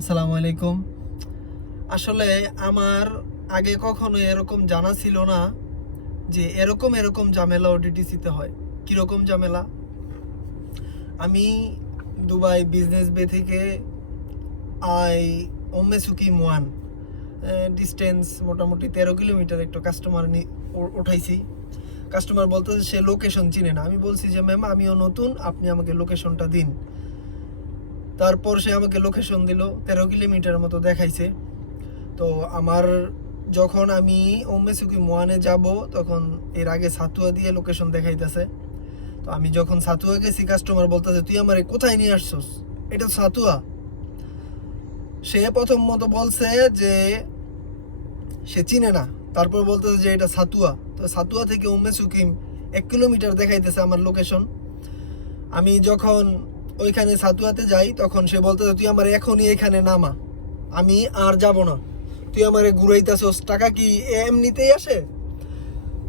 আসসালামু আলাইকুম। আসলে আমার আগে কখনো এরকম জানা ছিল না যে এরকম ঝামেলা ওটিটিসিতে হয়। কিরকম ঝামেলা? আমি দুবাই বিজনেস বে থেকে আই ওমেসুকি মোয়ান ডিস্টেন্স মোটামুটি 13 কিলোমিটার একটা কাস্টমার উঠাইছি। কাস্টমার বলতেছে সে লোকেশন চিনে না। আমি বলছি যে ম্যাম আমিও নতুন, আপনি আমাকে লোকেশনটা দিন। তারপর সে আমাকে লোকেশন দিল, 13 কিলোমিটার মতো দেখাইছে। তো আমার যখন আমি ওমেসুকি মোয়ানে যাব তখন এর আগে সাতুয়া দিয়ে লোকেশন দেখাইতেছে। তো আমি যখন সাতুয়া গেছি কাস্টমার বলতেছে তুই আমারে কোথায় নিয়ে আসছস, এটা তো সাতুয়া। সে প্রথম মতো বলছে যে সে চিনে না, তারপর বলতেছে যে এটা সাতুয়া। তো সাতুয়া থেকে ওমেসুকি 1 কিলোমিটার দেখাইতেছে আমার লোকেশন। আমি যখন ওইখানে সাতুয়াতে যাই তখন সে বলতেছে তুই আমার এখনই এখানে নামা, আমি আর যাব না, তুই আমারে ঘুরাইতেছস, টাকা কি এমনিতেই আসে?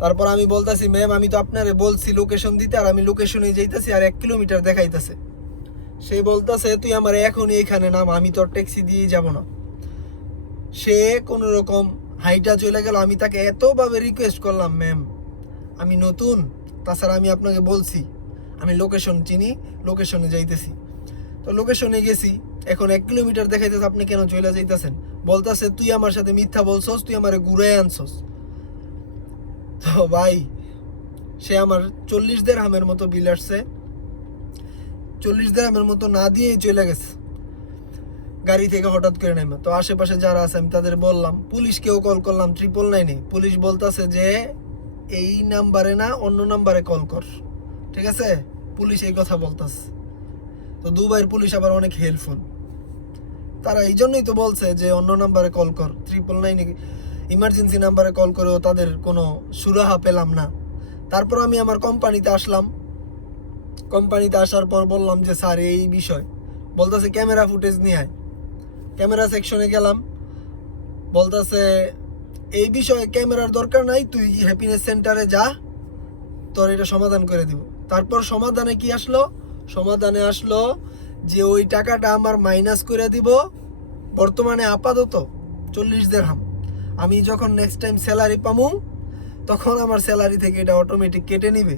তারপর আমি বলতেছি ম্যাম আমি তো আপনারে বলছি লোকেশন দিতে, আর আমি লোকেশনে যাইতেছি আর 1 কিলোমিটার দেখাইতেছে। সে বলতেছে তুই আমার এখনই এখানে নাম, আমি তোর ট্যাক্সি দিয়েই যাব না। সে কোনো রকম হাইটা চলে গেল। আমি তাকে এতভাবে রিকোয়েস্ট করলাম ম্যাম আমি নতুন, তাছাড়া আমি আপনাকে বলছি আমি লোকেশন চিনি, লোকেশনে যাইতেছি। তো লোকেশনে গেছি, এখন 1 কিলোমিটার দেখাইতেছে, আপনি কেন চলে যাইতেছেন? বলতেছে তুই আমার সাথে মিথ্যা বলছস, তুই আমারে ঘুরাই আনছস। তো ভাই সে আমার 40 দিরহামের মতো বিল আসছে। 40 দিরহামের মতো না দিয়েই চলে গেছে গাড়ি থেকে হঠাৎ করে নেমে। তো আশেপাশে যারা আছে আমি তাদের বললাম, পুলিশকেও কল করলাম 999-এ। পুলিশ বলতেছে যে এই নাম্বারে না অন্য নাম্বারে কল কর, ঠিক আছে? পুলিশ এই কথা বলতেছে। তো দুবাইয়ের পুলিশ আবার অনেক হেল্পফুল, তারা এই জন্যই তো বলছে যে অন্য নাম্বারে কল কর। 999-এ ইমার্জেন্সি নাম্বারে কল করেও তাদের কোনো সুরাহা পেলাম না। তারপর আমি আমার কোম্পানিতে আসলাম। কোম্পানিতে আসার পর বললাম যে স্যার এই বিষয়, বলতেছে ক্যামেরা ফুটেজ নিয়ে আয়। ক্যামেরা সেকশনে গেলাম, বলতেছে এই বিষয়ে ক্যামেরার দরকার নাই, তুই হ্যাপিনেস সেন্টারে যা, তোর এটা সমাধান করে দিব। তারপর সমাধানে কি আসলো? সমাধানে আসলো যে ওই টাকাটা আমার মাইনাস করে দিব বর্তমানে আপাতত 40 দিরহাম। আমি যখন নেক্সট টাইম স্যালারি পামু তখন আমার স্যালারি থেকে এটা অটোমেটিক কেটে নিবে।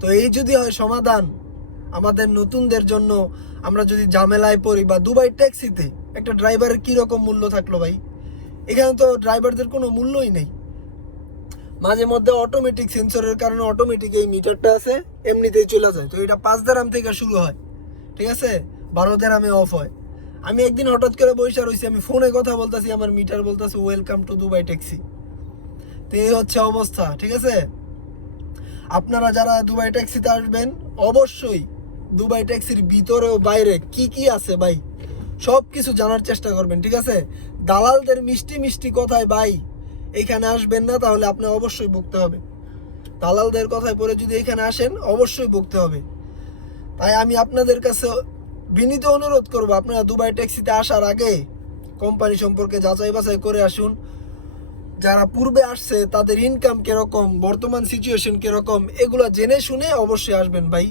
তো এই যদি হয় সমাধান আমাদের নতুনদের জন্য, আমরা যদি ঝামেলায় পড়ি, বা দুবাই ট্যাক্সিতে একটা ড্রাইভারের কীরকম মূল্য থাকলো ভাই, এখানে তো ড্রাইভারদের কোনো মূল্যই নেই। মাঝে মধ্যে অটোমেটিক সেন্সরের কারণে অটোমেটিক এই মিটারটা আছে এমনিতেই চলে যায়। তো এটা 5 দিরহাম থেকে শুরু হয়, ঠিক আছে? 12 দিরহামে অফ হয়। আমি একদিন হঠাৎ করে বসে রয়েছি, আমি ফোনে কথা বলতেছি, আমার মিটার বলতেছে ওয়েলকাম টু দুবাই ট্যাক্সি। তো এই হচ্ছে অবস্থা, ঠিক আছে? আপনারা যারা দুবাই ট্যাক্সিতে আসবেন অবশ্যই দুবাই ট্যাক্সির ভিতরে ও বাইরে কি কি আছে ভাই সব কিছু জানার চেষ্টা করবেন, ঠিক আছে? দালালদের মিষ্টি মিষ্টি কথায় ভাই এইখানে আসবেন না, তাহলে আপনি অবশ্যই ভুগতে হবে। দালালদের কথায় পরে যদি এখানে আসেন অবশ্যই ভুগতে হবে। তাই আমি আপনাদের কাছে বিনীত অনুরোধ করব, আপনারা দুবাই ট্যাক্সিতে আসার আগে কোম্পানি সম্পর্কে যাচাই বাছাই করে আসুন। যারা পূর্বে আসছে তাদের ইনকাম কিরকম, বর্তমান সিচুয়েশন কিরকম, এগুলো জেনে শুনে অবশ্যই আসবেন ভাই,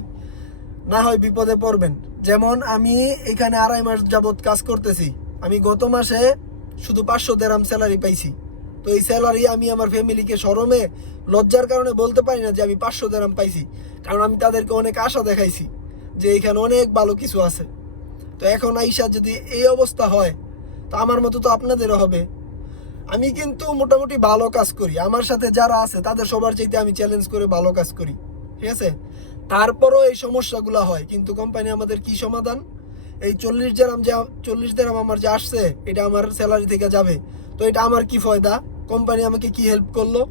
না হয় বিপদে পড়বেন। যেমন আমি এখানে 2.5 মাস যাবৎ কাজ করতেছি, আমি গত মাসে শুধু 500 দিরহাম স্যালারি পাইছি। তো এই স্যালারি আমি আমার ফ্যামিলিকে শরমে লজ্জার কারণে বলতে পারি না যে আমি 500 দিরহাম পাইছি, কারণ আমি তাদেরকে অনেক আশা দেখাইছি যে এখানে অনেক ভালো কিছু আছে। তো এখন আইসা যদি এই অবস্থা হয় তো আমার মতো তো আপনাদেরও হবে। আমি কিন্তু মোটামুটি ভালো কাজ করি, আমার সাথে যারা আছে তাদের সবার চাইতে আমি চ্যালেঞ্জ করে ভালো কাজ করি, ঠিক আছে? তারপরও এই সমস্যাগুলো হয়, কিন্তু কোম্পানি আমাদের কি সমাধান? এই 40 দিরহাম আমার যে আসছে এটা আমার স্যালারি থেকে যাবে, তো এটা আমার কি ফায়দা? কোম্পানি আমাকে কি হেল্প করলো?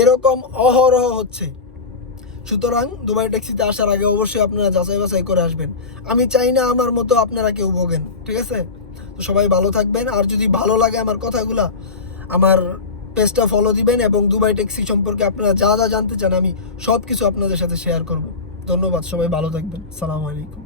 এরকম অহরহ হচ্ছে। সুতরাং দুবাই ট্যাক্সিতে আসার আগে অবশ্যই আপনারা যাচাই বাছাই করে আসবেন। আমি চাই না আমার মতো আপনারা কেউ ভোগেন, ঠিক আছে? তো সবাই ভালো থাকবেন, আর যদি ভালো লাগে আমার কথাগুলা আমার পেজটা ফলো দিবেন, এবং দুবাই ট্যাক্সি সম্পর্কে আপনারা যা যা জানতে চান আমি সব কিছু আপনাদের সাথে শেয়ার করব। ধন্যবাদ, সবাই ভালো থাকবেন। সালামু আলাইকুম।